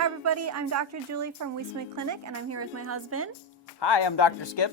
Hi everybody, I'm Dr. Julie from Wyss Family Clinic and I'm here with my husband. Hi, I'm Dr. Skip.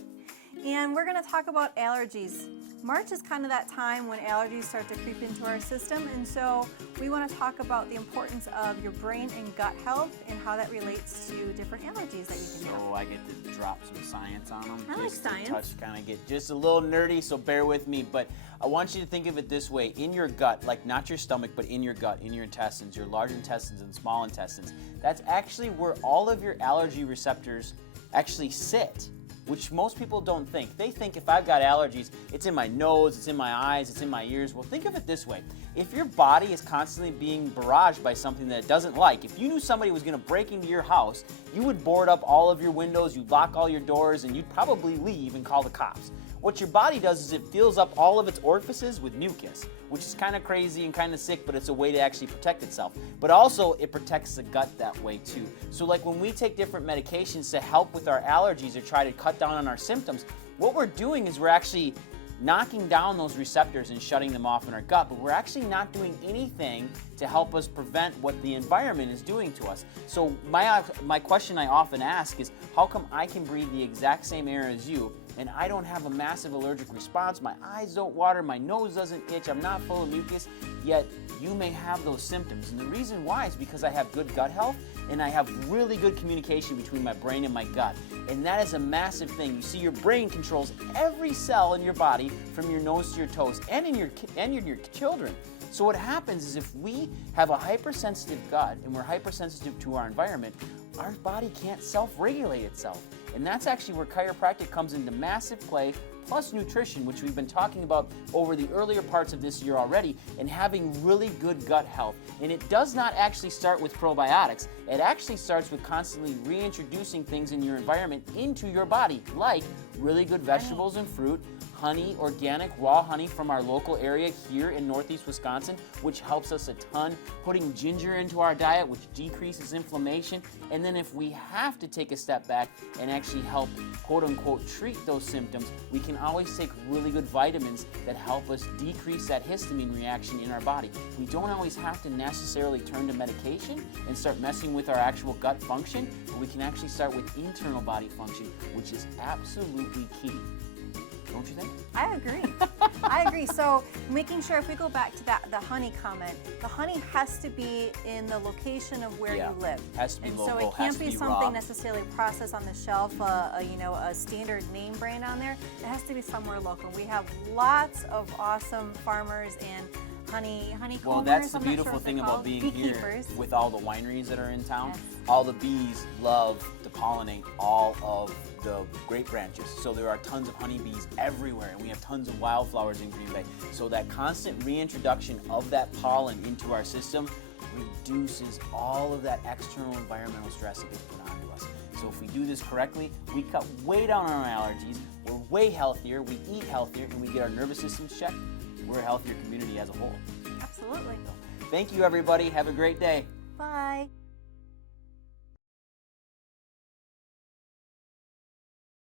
And we're going to talk about allergies. March is kind of that time when allergies start to creep into our system, and so we want to talk about the importance of your brain and gut health and how that relates to different allergies that you can have. So I get to drop some science on them. I like science. Kind of get just a little nerdy, so bear with me. But I want you to think of it this way. In your gut, like not your stomach, but in your gut, in your intestines, your large intestines and small intestines, that's actually where all of your allergy receptors actually sit, which most people don't think. They think if I've got allergies, it's in my nose, it's in my eyes, it's in my ears. Well, think of it this way. If your body is constantly being barraged by something that it doesn't like, if you knew somebody was going to break into your house, you would board up all of your windows, you'd lock all your doors, and you'd probably leave and call the cops. What your body does is it fills up all of its orifices with mucus, which is kind of crazy and kind of sick, but it's a way to actually protect itself. But also, it protects the gut that way too. So like when we take different medications to help with our allergies or try to cut down on our symptoms, what we're doing is we're actually knocking down those receptors and shutting them off in our gut, but we're actually not doing anything to help us prevent what the environment is doing to us. So my question I often ask is, how come I can breathe the exact same air as you and I don't have a massive allergic response, my eyes don't water, my nose doesn't itch, I'm not full of mucus, yet you may have those symptoms? And the reason why is because I have good gut health and I have really good communication between my brain and my gut. And that is a massive thing. You see, your brain controls every cell in your body from your nose to your toes and in your children. So what happens is if we have a hypersensitive gut and we're hypersensitive to our environment, our body can't self-regulate itself. And that's actually where chiropractic comes into massive play, plus nutrition, which we've been talking about over the earlier parts of this year already, and having really good gut health. And it does not actually start with probiotics. It actually starts with constantly reintroducing things in your environment into your body, like really good vegetables and fruit, honey, organic raw honey from our local area here in Northeast Wisconsin, which helps us a ton, putting ginger into our diet, which decreases inflammation, and then if we have to take a step back and actually help quote-unquote treat those symptoms, we can always take really good vitamins that help us decrease that histamine reaction in our body. We don't always have to necessarily turn to medication and start messing with our actual gut function, but we can actually start with internal body function, which is absolutely key. Don't you think? I agree. I agree. So making sure, if we go back to the honey comment, the honey has to be in the location of where you live. Has to be and local, so it can't be something raw. Necessarily processed on the shelf, a standard name brand on there. It has to be somewhere local. We have lots of awesome farmers and honeycombers. Well, that's the I'm not beautiful sure what thing they're about called. being here Beekeepers. with all the wineries that are in town. Yes. All the bees love to pollinate all of the grape branches. So there are tons of honeybees everywhere, and we have tons of wildflowers in Green Bay. So that constant reintroduction of that pollen into our system reduces all of that external environmental stress that gets put onto us. So if we do this correctly, we cut way down on our allergies, we're way healthier, we eat healthier, and we get our nervous systems checked. We're a healthier community as a whole. Absolutely. Thank you, everybody. Have a great day. Bye.